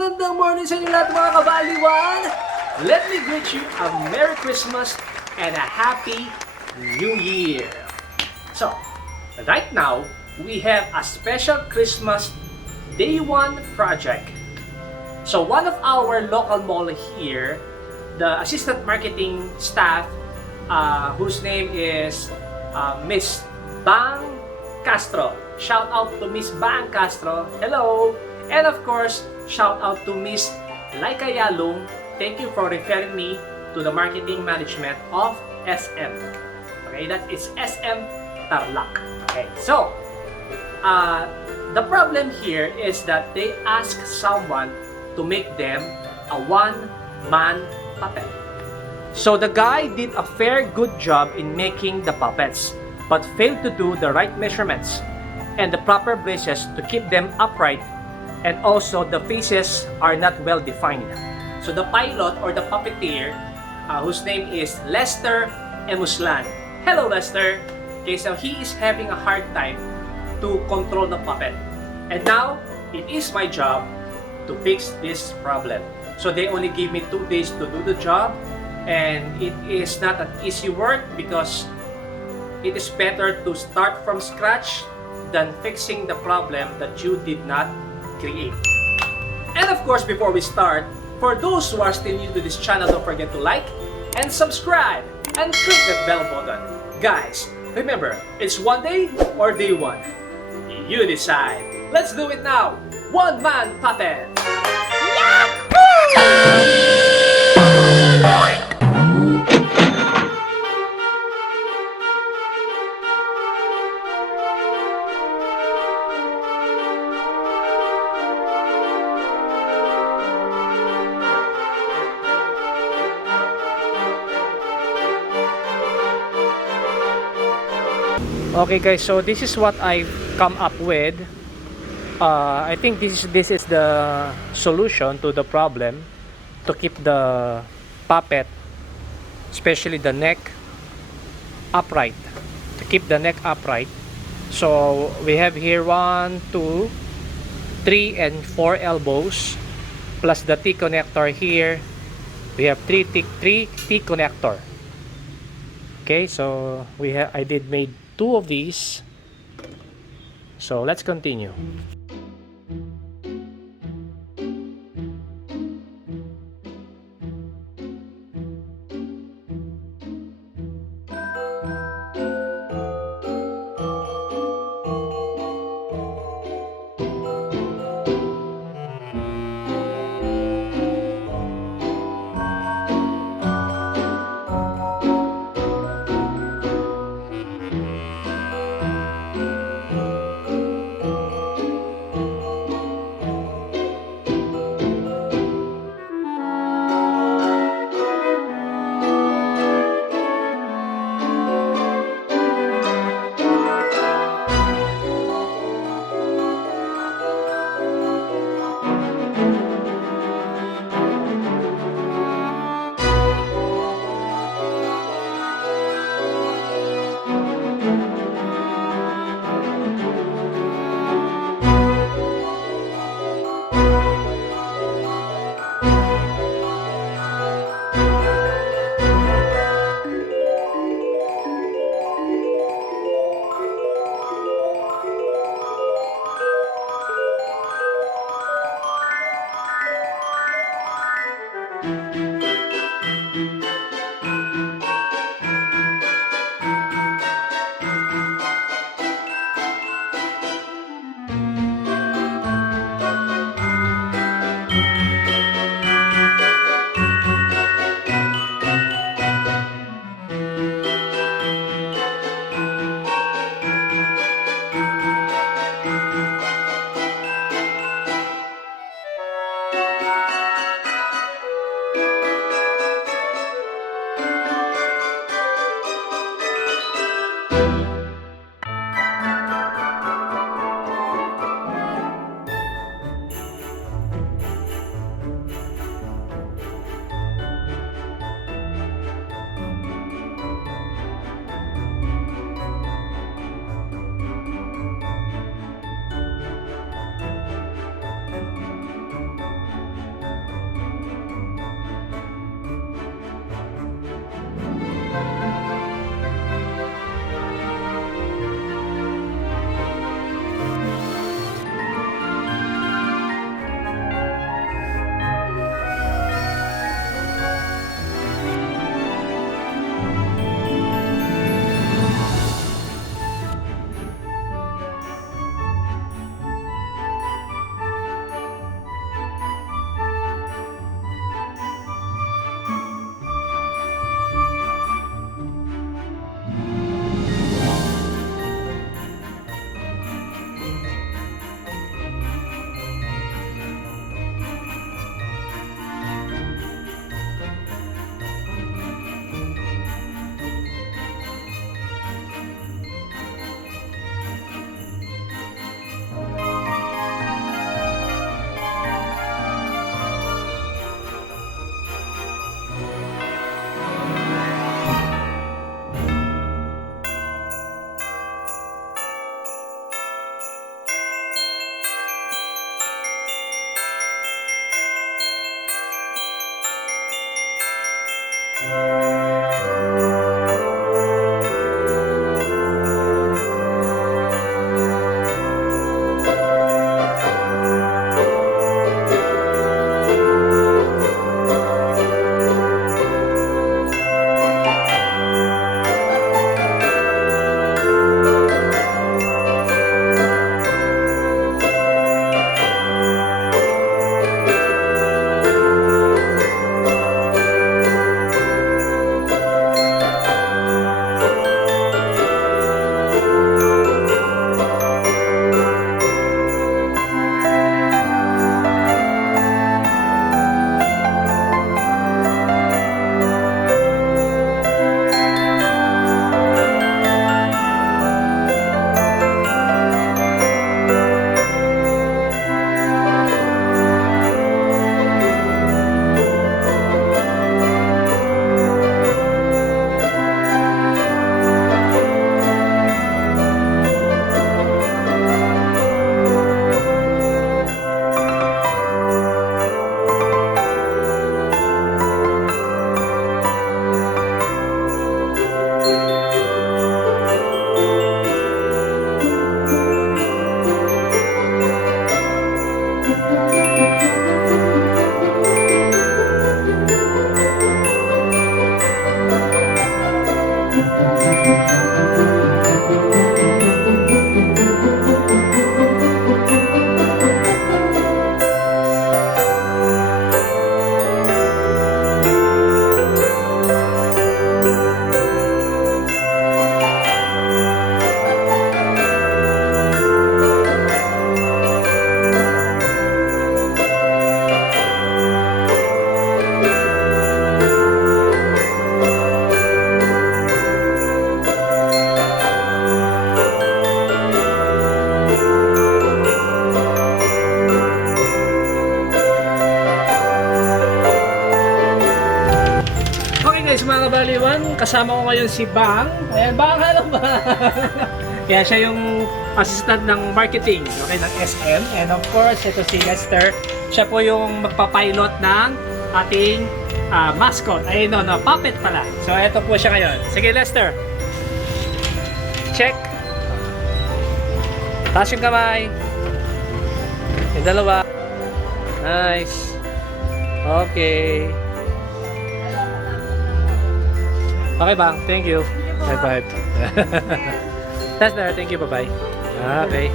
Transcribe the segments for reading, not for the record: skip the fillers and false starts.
Magandang morning sa inyo lahat mga kabaliwan! Let me greet you a Merry Christmas and a Happy New Year! So, right now, we have a special Christmas Day 1 project. So, one of our local mall here, the assistant marketing staff, whose name is Miss Bang Castro. Shout out to Miss Bang Castro. Hello! And of course, shout out to Miss Laika Yalung. Thank you for referring me to the marketing management of SM. Okay, that is SM Tarlac. Okay, so the problem here is that they ask someone to make them a one-man puppet. So the guy did a fair good job in making the puppets, but failed to do the right measurements and the proper braces to keep them upright, and also the faces are not well defined. So the pilot or the puppeteer, whose name is Lester Emuslan. Hello Lester! Okay, so he is having a hard time to control the puppet. And now, it is my job to fix this problem. So they only give me 2 days to do the job, and it is not an easy work because it is better to start from scratch than fixing the problem that you did not create. And of course, before we start, for those who are still new to this channel, don't forget to like and subscribe and click that bell button. Guys, remember, it's one day or day one. You decide. Let's do it now. One man puppet. Okay guys, so this is what I've come up with. I think this is the solution to the problem to keep the puppet, especially the neck, upright. To keep the neck upright. So we have here 1, 2, 3 and 4 elbows plus the T connector here. We have 3 T connector. Okay, so I did made 2 of these. So let's continue. kabaliwan, kasama ko ngayon si Bang. Ayan, Bang, hello Bang! Kaya siya yung assistant ng marketing, okay, ng SM. And of course, ito si Lester. Siya po yung magpapilot ng ating mascot. Ay, no, puppet pala. So, ito po siya ngayon. Sige, Lester. Check. Taas yung kamay. Yung dalawa. Nice. Okay. Okay, Bang. Thank you. Bye-bye. Lester, thank you. Bye-bye. Okay.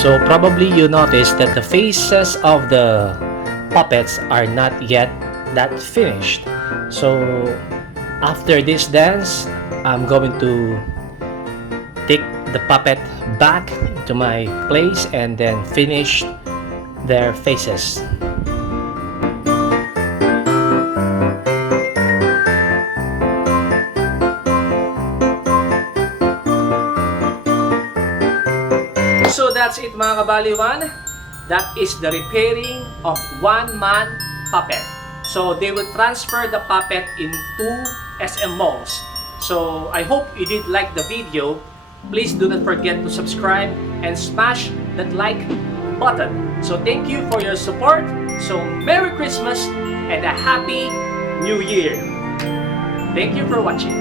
So probably you noticed that the faces of the puppets are not yet that finished. So after this dance, I'm going to take the puppet back to my place and then finish their faces. So that's it mga kabaliwan. That is the repairing of one-man puppet. So they will transfer the puppet in 2 SM malls. So I hope you did like the video. Please do not forget to subscribe and smash that like button. So thank you for your support. So Merry Christmas and a Happy New Year. Thank you for watching.